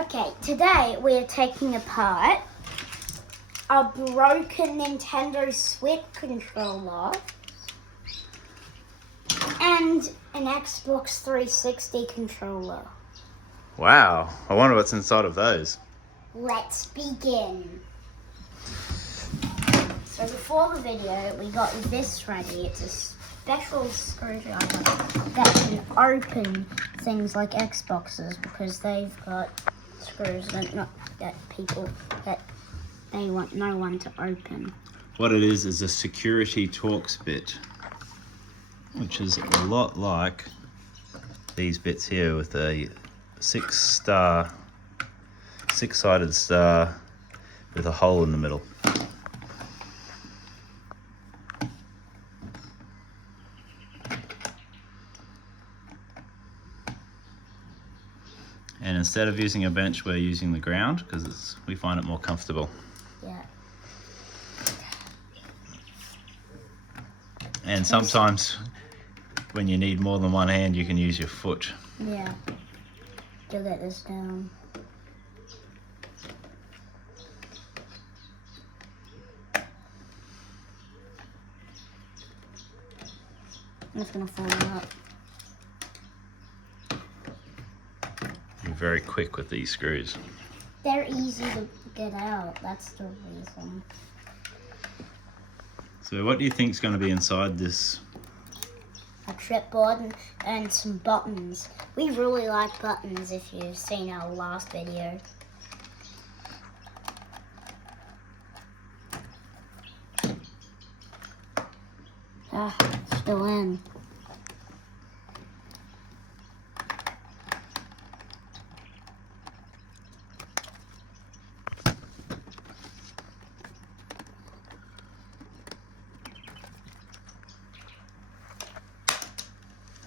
Okay, today we're taking apart a broken Nintendo Switch controller and an Xbox 360 controller. Wow, I wonder what's inside of those. Let's begin. So before the video, we got this ready. It's a special screwdriver that can open things like Xboxes because they've got screws that people that they want no one to open. What it is a security Torx bit, which is a lot like these bits here with a six-sided star with a hole in the middle. And instead of using a bench, we're using the ground because we find it more comfortable. Yeah. And sometimes when you need more than one hand, you can use your foot. Yeah. To let this down. I'm just gonna fold it up. You're very quick with these screws. They're easy to get out. That's the reason. So what do you think is going to be inside this? A tripod and some buttons. We really like buttons if you've seen our last video. Still in.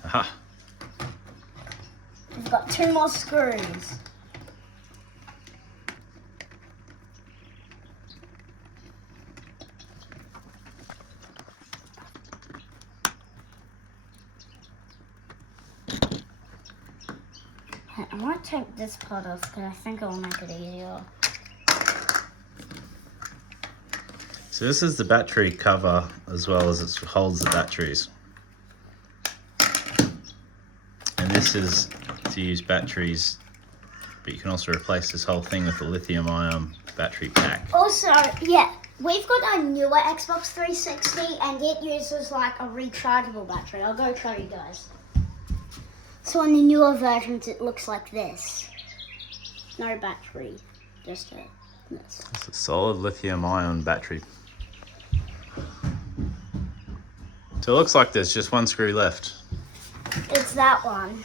Aha. We've got 2 more screws. I might take this part off because I think it will make it easier. So this is the battery cover as well as it holds the batteries. And this is to use batteries, but you can also replace this whole thing with a lithium-ion battery pack. Also, yeah, we've got a newer Xbox 360 and it uses like a rechargeable battery. I'll go show you guys. So on the newer versions, it looks like this. No battery, just this. It's a solid lithium-ion battery. So it looks like there's just one screw left. It's that one.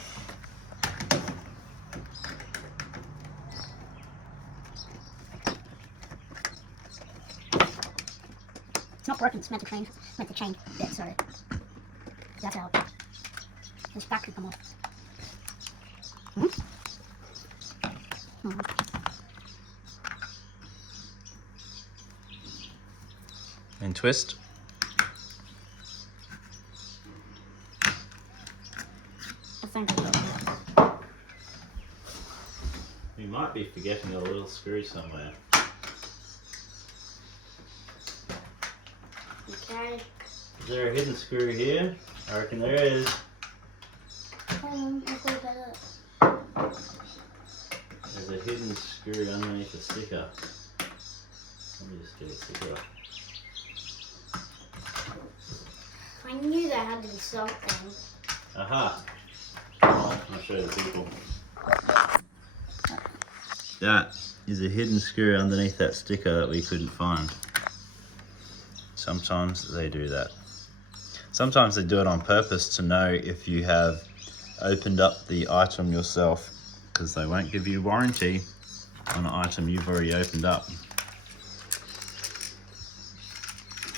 It's not broken, it's meant to change bit, sorry. That's how this battery come off. And twist. I think I got it. You might be forgetting a little screw somewhere. Okay. Is there a hidden screw here? I reckon there is. I'll go get it. There's a hidden screw underneath the sticker. Let me just get a sticker off. I knew there had to be something. Aha! I'll show the people. That is a hidden screw underneath that sticker that we couldn't find. Sometimes they do that. Sometimes they do it on purpose to know if you have opened up the item yourself, because they won't give you warranty on an item you've already opened up.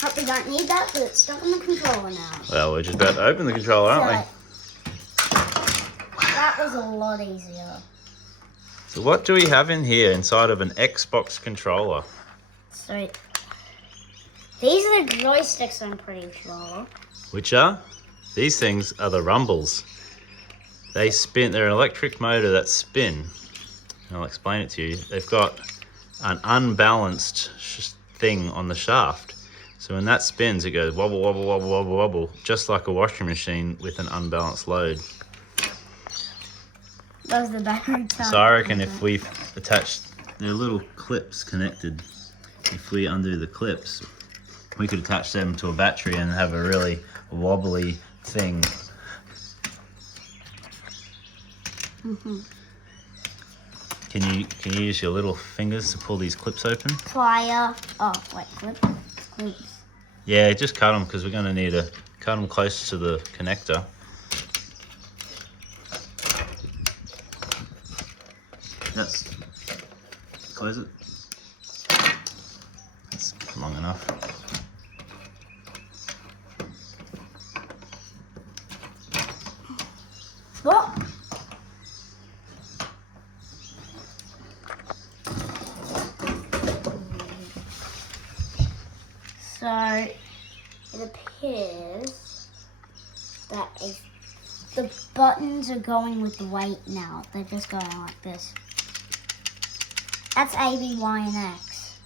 Hope we don't need that, but it's stuck in the controller now. Well, we're just about to open the controller, aren't we? That was a lot easier. So what do we have in here inside of an Xbox controller? So, these are the joysticks, I'm pretty sure. Which are? These things are the rumbles. They spin, they're an electric motor that spin. I'll explain it to you. They've got an unbalanced thing on the shaft. So when that spins, it goes wobble, wobble, wobble, wobble, wobble, just like a washing machine with an unbalanced load. Those are the battery type. So I reckon if we've attached their little clips connected, if we undo the clips, we could attach them to a battery and have a really wobbly thing. Can you use your little fingers to pull these clips open? Plier. Oh, wait, clips. Yeah, just cut them because we're going to need to cut them close to the connector. That's close it. That's long enough. What? So it appears that if the buttons are going with the weight now, they're just going like this. That's A, B, Y, and X.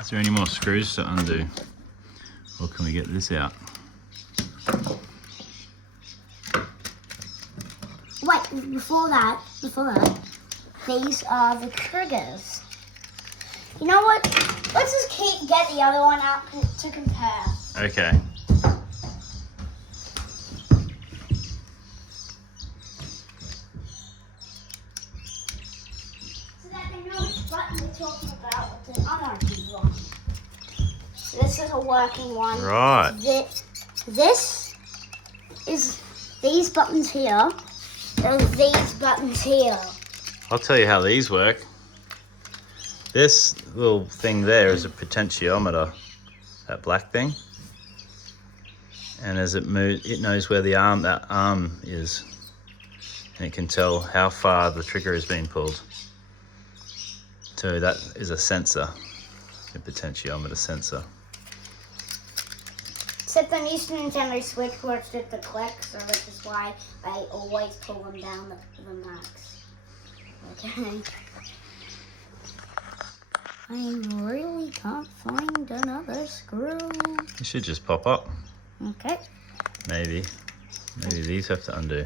Is there any more screws to undo? Or can we get this out? Wait, before that, these are the triggers. You know what? Let's just get the other one out to compare. Okay. So that they know which button we're talking about with the unworking one. So this is a working one. Right. This is these buttons here. And these buttons here. I'll tell you how these work. This little thing there is a potentiometer, that black thing. And as it moves, it knows where that arm is. And it can tell how far the trigger is being pulled. So that is a sensor, a potentiometer sensor. Except on East Nintendo Switch where it's just a click, so which is why I always pull them down the max. Okay. I really can't find another screw. It should just pop up. Okay. Maybe these have to undo.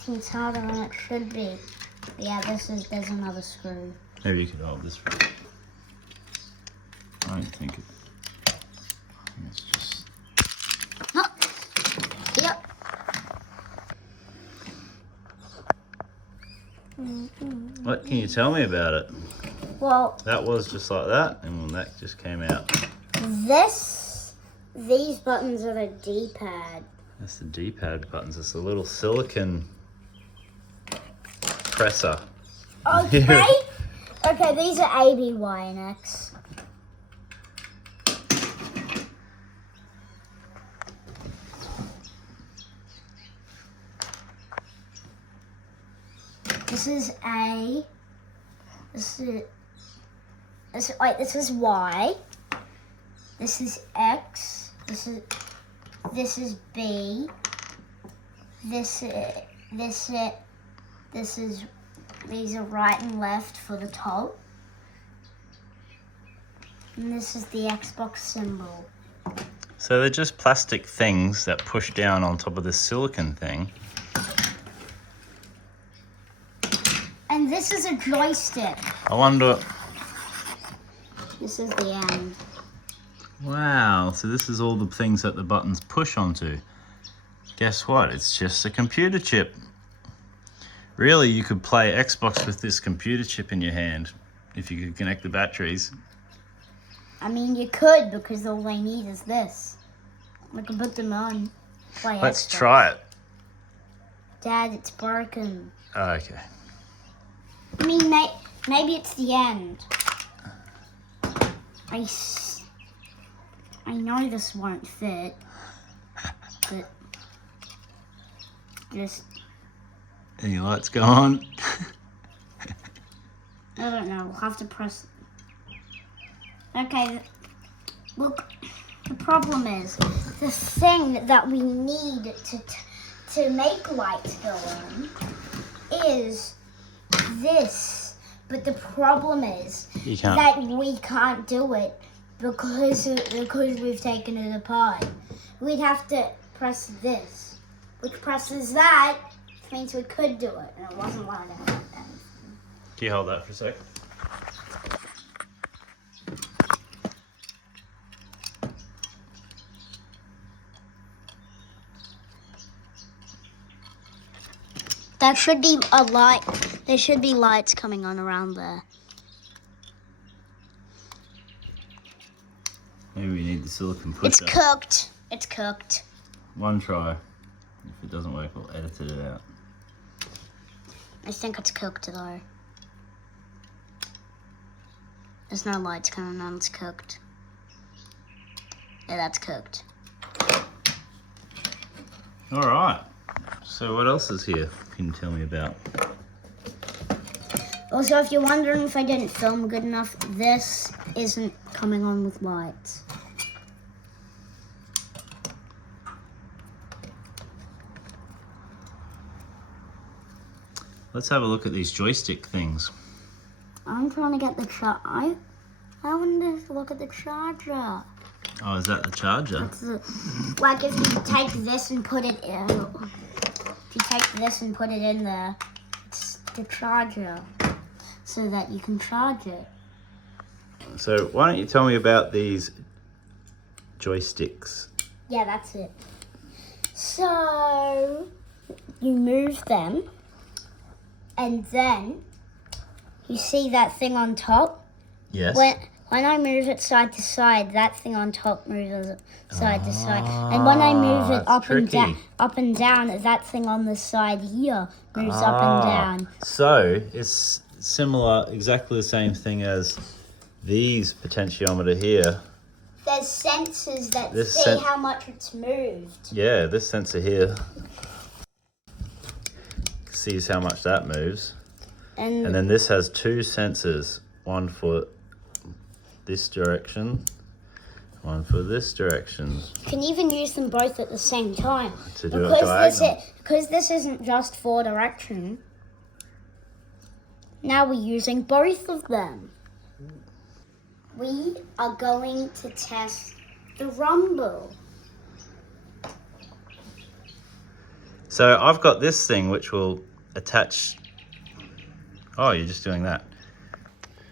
Seems harder than it should be. Yeah, there's another screw. Maybe you could hold this for I don't think it's just... No. Yep. What can you tell me about it? Well, That was just like that, and that just came out. these buttons are the D-pad. That's the D-pad buttons. It's a little silicon presser. Okay. Okay, these are A, B, Y, and X. This is A. This is Y. This is X. This is B. These are right and left for the top. And this is the Xbox symbol. So they're just plastic things that push down on top of this silicon thing. And this is a joystick. I wonder... This is the end. Wow, so this is all the things that the buttons push onto. Guess what? It's just a computer chip. Really, you could play Xbox with this computer chip in your hand if you could connect the batteries. I mean, you could, because all they need is this. We can put them on. Play Let's Xbox. try it. Dad, it's broken. Okay. I mean, maybe it's the end. I know this won't fit, but just... Any lights go on? I don't know, we'll have to press... Okay, look, the problem is, the thing that we need to make lights go on is this. But the problem is You can't. that we can't do it because we've taken it apart. We'd have to press this, which presses that, which means we could do it, and it wasn't allowed to happen. Can you hold that for a sec? That should be a light. There should be lights coming on around there. Maybe we need the silicon pusher. It's cooked. It's cooked. One try. If it doesn't work, we'll edit it out. I think it's cooked though. There's no lights coming on. It's cooked. Yeah, that's cooked. All right. So what else is here? Can you tell me about? Also, if you're wondering if I didn't film good enough, this isn't coming on with lights. Let's have a look at these joystick things. I'm trying to get the I wanted to look at the charger. Oh, is that the charger? Like if you take this and put it in, if you take this and put it in there, it's the charger, so that you can charge it. So why don't you tell me about these joysticks? Yeah, that's it. So you move them, and then you see that thing on top. Yes. When I move it side to side, that thing on top moves side to side. And when I move it up and down, that thing on the side here moves up and down. So it's similar, exactly the same thing as these potentiometer here. There's sensors that This see how much it's moved. Yeah, this sensor here sees how much that moves. And then this has two sensors, one for this direction, one for this direction. You can even use them both at the same time. To do it diagonal. Because this isn't just for direction. Now we're using both of them. We are going to test the rumble. So I've got this thing which will attach. Oh, you're just doing that.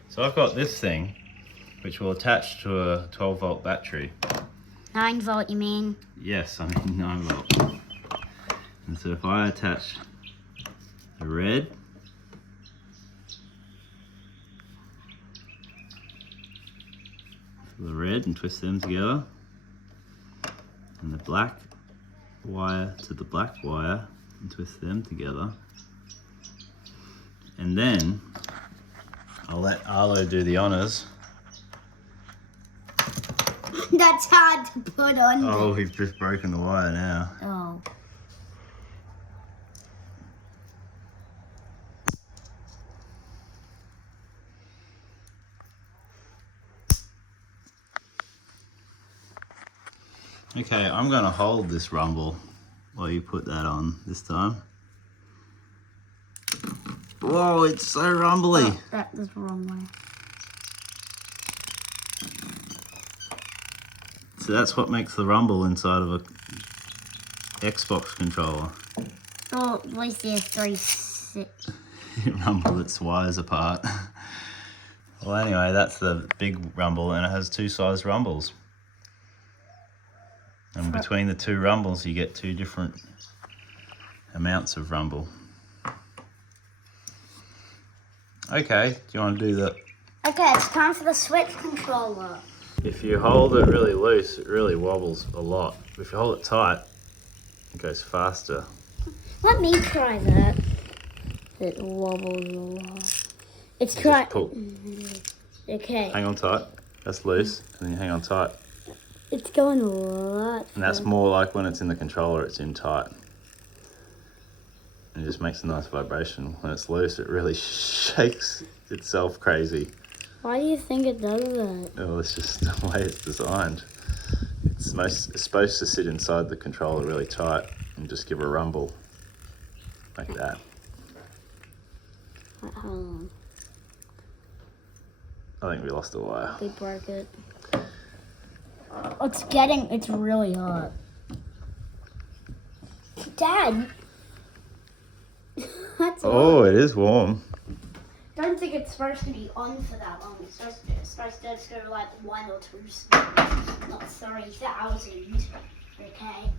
So I've got this thing which will attach to a 12 volt battery. 9 volt, you mean? Yes, I mean 9 volt. And so if I attach the red to the red and twist them together, and the black wire to the black wire and twist them together, and then I'll let Arlo do the honors. That's hard to put on. Oh, we've just broken the wire now. Oh. Okay, I'm gonna hold this rumble while you put that on this time. Whoa, it's so rumbly. Oh, that was the wrong way. So that's what makes the rumble inside of a Xbox controller. Oh, at least there's 3-6. It rumble its wires apart. Well, anyway, that's the big rumble, and it has two size rumbles. And between the two rumbles, you get two different amounts of rumble. Okay, do you want to do the... Okay, it's time for the Switch controller. If you hold it really loose, it really wobbles a lot. If you hold it tight, it goes faster. Let me try that. It wobbles a lot. It's try. Pull. Okay. Hang on tight. That's loose, and then you hang on tight. It's going a lot. And that's more like when it's in the controller, it's in tight. It just makes a nice vibration. When it's loose, it really shakes itself crazy. Why do you think it does that? Oh, it's just the way it's designed. It's supposed to sit inside the controller really tight, and and just give a rumble like that. Wait, hold on. I think we lost the wire. We broke it. It's really hot. Dad! That's Oh, it is warm. Don't think it's supposed to be on for that long. It's supposed to just go like 1 or 2 seconds, not 3,000. Okay.